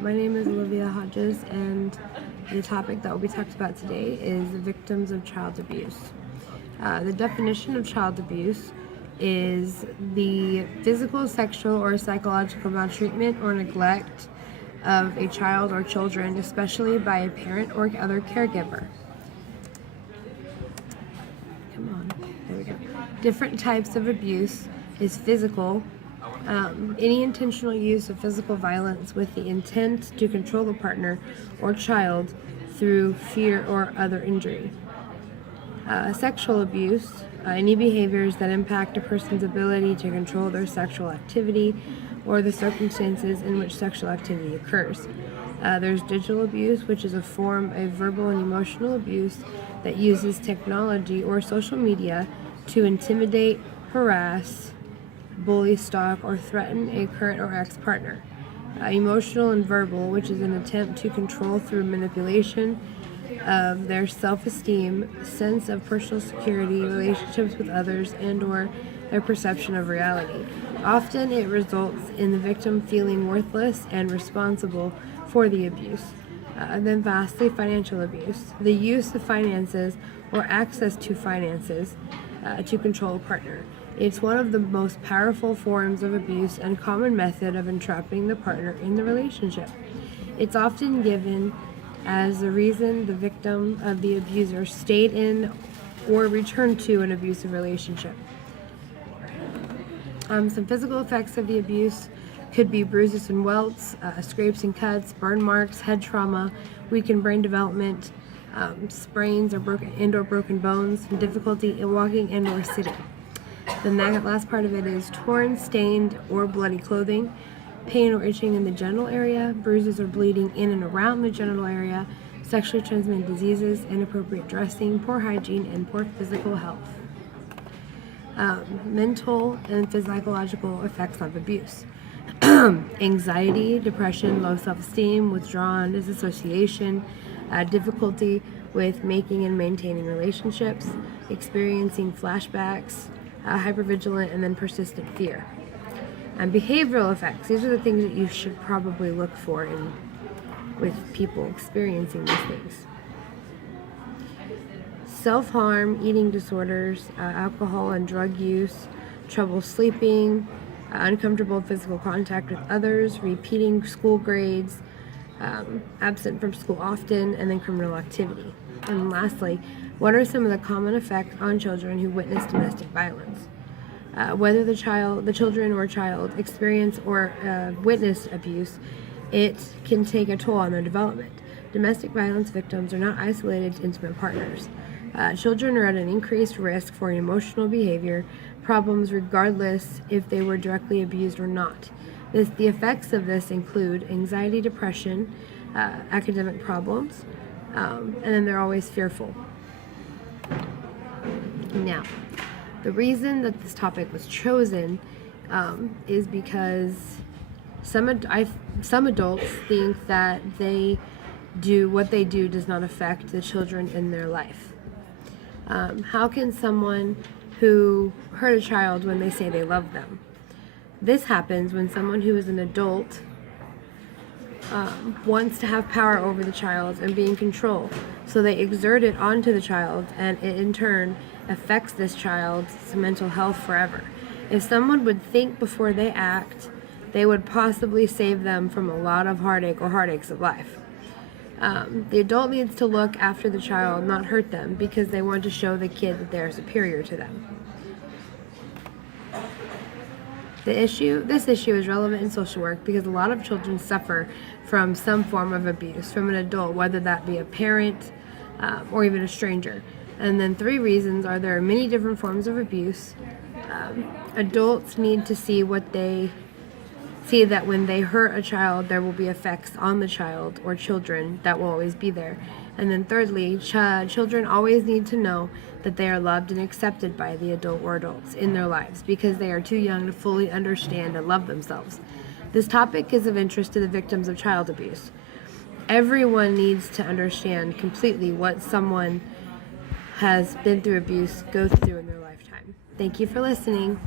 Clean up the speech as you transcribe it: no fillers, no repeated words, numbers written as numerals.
My name is Olivia Hodges, and the topic that will be talked about today is victims of child abuse. The definition of child abuse is the physical, sexual, or psychological maltreatment or neglect of a child or children, especially by a parent or other caregiver. There we go. Different types of abuse is physical. Any intentional use of physical violence with the intent to control the partner or child through fear or other injury. Sexual abuse, any behaviors that impact a person's ability to control their sexual activity or the circumstances in which sexual activity occurs. There's digital abuse, which is a form of verbal and emotional abuse that uses technology or social media to intimidate, harass, bully, stalk, or threaten a current or ex-partner. Emotional and verbal, which is an attempt to control through manipulation of their self-esteem, sense of personal security, relationships with others, and/or their perception of reality. Often it results in the victim feeling worthless and responsible for the abuse. And then lastly, financial abuse, the use of finances or access to finances to control a partner. It's one of the most powerful forms of abuse and common method of entrapping the partner in the relationship. It's often given as the reason the victim of the abuser stayed in or returned to an abusive relationship. Some physical effects of the abuse could be bruises and welts, scrapes and cuts, burn marks, head trauma, weakened brain development, sprains or broken bones, and difficulty in walking and or sitting. Then that last part of it is torn, stained, or bloody clothing, pain or itching in the genital area, bruises or bleeding in and around the genital area, sexually transmitted diseases, inappropriate dressing, poor hygiene, and poor physical health. Mental and physiological effects of abuse. Anxiety, depression, low self-esteem, withdrawn disassociation, difficulty with making and maintaining relationships, experiencing flashbacks, hypervigilant, and then persistent fear. And behavioral effects, these are the things that you should probably look for with people experiencing these things. Self-harm, eating disorders, alcohol and drug use, trouble sleeping, uncomfortable physical contact with others, repeating school grades, absent from school often, and then criminal activity. And lastly, what are some of the common effects on children who witness domestic violence? Whether the children or child experience or witness abuse, it can take a toll on their development. Domestic violence victims are not isolated to intimate partners. Children are at an increased risk for emotional behavior problems regardless if they were directly abused or not. The effects of this include anxiety, depression, academic problems, and then they're always fearful. Now, the reason that this topic was chosen is because some adults think that what they do does not affect the children in their life. How can someone who hurt a child when they say they love them? This happens when someone who is an adult wants to have power over the child and be in control. So they exert it onto the child, and it in turn affects this child's mental health forever. If someone would think before they act, they would possibly save them from a lot of heartache or heartaches of life. The adult needs to look after the child, not hurt them, because they want to show the kid that they're superior to them. This issue is relevant in social work because a lot of children suffer from some form of abuse from an adult, whether that be a parent or even a stranger. And then 3 reasons are there are many different forms of abuse. Adults need to see that when they hurt a child, there will be effects on the child or children that will always be there. And then thirdly, children always need to know that they are loved and accepted by the adult or adults in their lives because they are too young to fully understand and love themselves. This topic is of interest to the victims of child abuse. Everyone needs to understand completely what someone has been through abuse goes through in their lifetime. Thank you for listening.